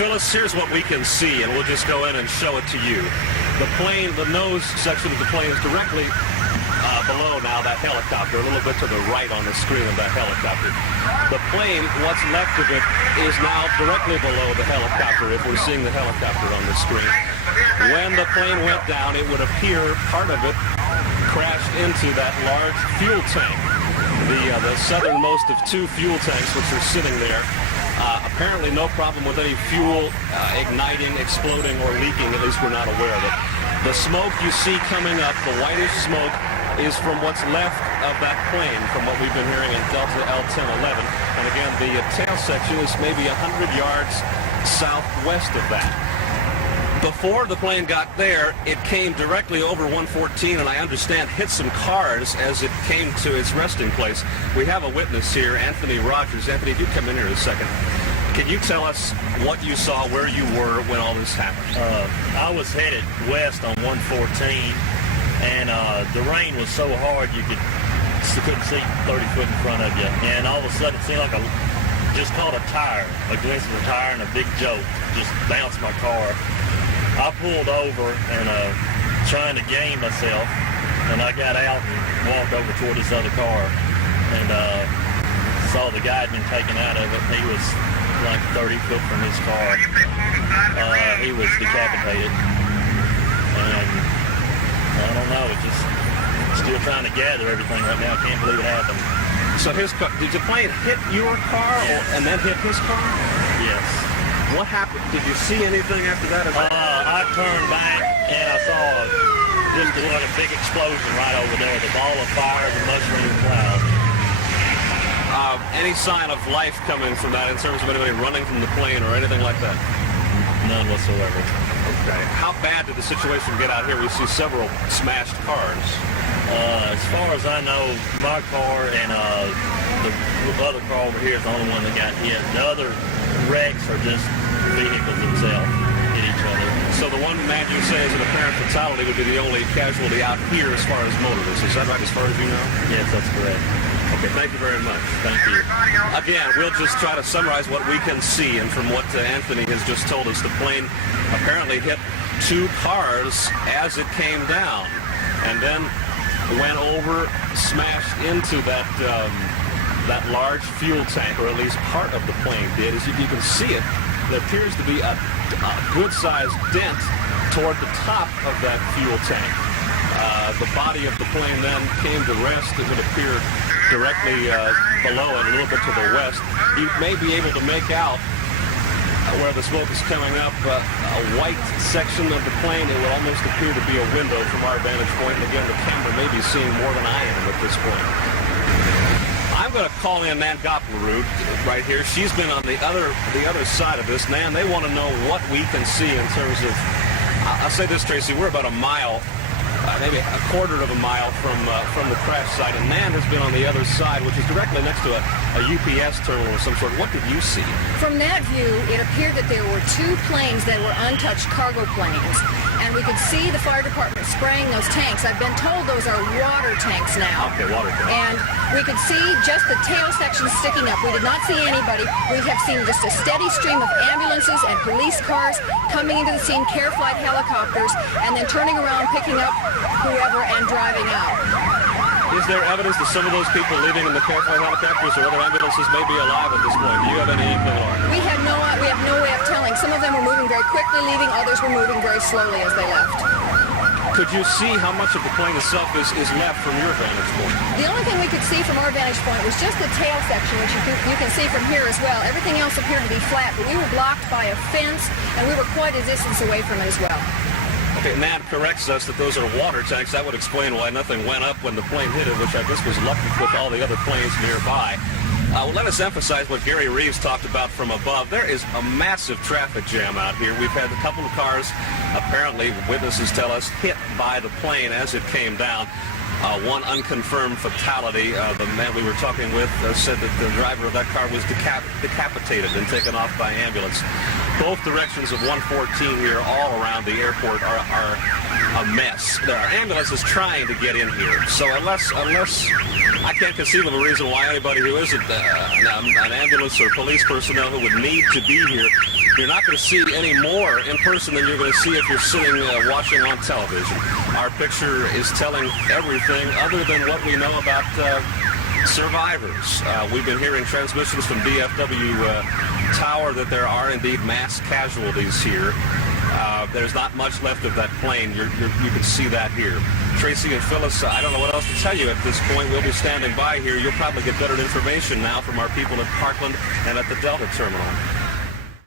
Phyllis, here's what we can see, and we'll just go in and show it to you. The plane, the nose section of the plane is directly below now that helicopter, a little bit to the right on the screen of that helicopter. The plane, what's left of it, is now directly below the helicopter, if we're seeing the helicopter on the screen. When the plane went down, it would appear part of it crashed into that large fuel tank, the southernmost of two fuel tanks which are sitting there. Apparently no problem with any fuel igniting, exploding, or leaking. At least we're not aware of it. The smoke you see coming up, the whitish smoke, is from what's left of that plane, from what we've been hearing in Delta L-1011. And again, the tail section is maybe 100 yards southwest of that. Before the plane got there, it came directly over 114, and I understand hit some cars as it came to its resting place. We have a witness here, Anthony Rogers. Anthony, do come in here a second. Can you tell us what you saw, where you were when all this happened? I was headed west on 114, and the rain was so hard you couldn't see 30 foot in front of you. And all of a sudden, it seemed like just caught a tire, a glimpse of a tire, and a big jolt just bounced my car. I pulled over and trying to gain myself, and I got out and walked over toward this other car, and saw the guy had been taken out of it. He was like 30 foot from his car. He was decapitated, and I don't know, it's just still trying to gather everything right now. I can't believe it happened. So his car, did the plane hit your car and then hit his car? Yes. What happened? Did you see anything after that? I turned back and I saw just like a big explosion right over there. The ball of fire, the mushroom cloud. Any sign of life coming from that in terms of anybody running from the plane or anything like that? None whatsoever. Okay. How bad did the situation get out here? We see several smashed cars. As far as I know, my car and the other car over here is the only one that got hit. The other wrecks are just vehicles themselves hit each other. So the one man you say is an apparent fatality would be the only casualty out here as far as motorists. Is that right, as far as you know? Yes, that's correct. Okay, thank you very much. Thank you. Again, we'll just try to summarize what we can see, and from what Anthony has just told us, the plane apparently hit two cars as it came down, and then went over, smashed into that that large fuel tank, or at least part of the plane did. As you can see it, there appears to be a good-sized dent toward the top of that fuel tank. The body of the plane then came to rest, as it appeared, directly below it, a little bit to the west. You may be able to make out where the smoke is coming up, a white section of the plane. It would almost appear to be a window from our vantage point. And again, the camera may be seeing more than I am at this point. I'm going to call in Nan Goplerud right here. She's been on the other side of this. Nan, they want to know what we can see in terms of, I'll say this, Tracy, we're about a mile, maybe a quarter of a mile from the crash site, and Nan has been on the other side, which is directly next to a UPS terminal of some sort. What did you see? From that view, it appeared that there were two planes that were untouched cargo planes, and we could see the fire department spraying those tanks. I've been told those are water tanks now. Okay, water tanks. And we could see just the tail section sticking up. We did not see anybody. We have seen just a steady stream of ambulances and police cars coming into the scene, care flight helicopters, and then turning around, picking up whoever and driving out. Is there evidence that some of those people leaving in the care flight helicopters or other ambulances may be alive at this point? Do you have any inkling, Lauren? We have no way of telling. Some of them were moving very quickly leaving, others were moving very slowly as they left. Could you see how much of the plane itself is left from your vantage point? The only thing we could see from our vantage point was just the tail section, which you can see from here as well. Everything else appeared to be flat, but we were blocked by a fence, and we were quite a distance away from it as well. Okay, Matt corrects us that those are water tanks. That would explain why nothing went up when the plane hit it, which I guess was lucky with all the other planes nearby. Well, let us emphasize what Gary Reeves talked about from above. There is a massive traffic jam out here. We've had a couple of cars, apparently, witnesses tell us, hit by the plane as it came down. One unconfirmed fatality. The man we were talking with said that the driver of that car was decapitated and taken off by ambulance. Both directions of 114 here all around the airport are a mess. There are ambulances trying to get in here. So unless I can't conceive of a reason why anybody who isn't an ambulance or police personnel who would need to be here, you're not going to see any more in person than you're going to see if you're sitting watching on television. Our picture is telling everything other than what we know about survivors. We've been hearing transmissions from DFW Tower that there are indeed mass casualties here. There's not much left of that plane. You can see that here. Tracy and Phyllis, I don't know what else to tell you at this point. We'll be standing by here. You'll probably get better information now from our people at Parkland and at the Delta terminal.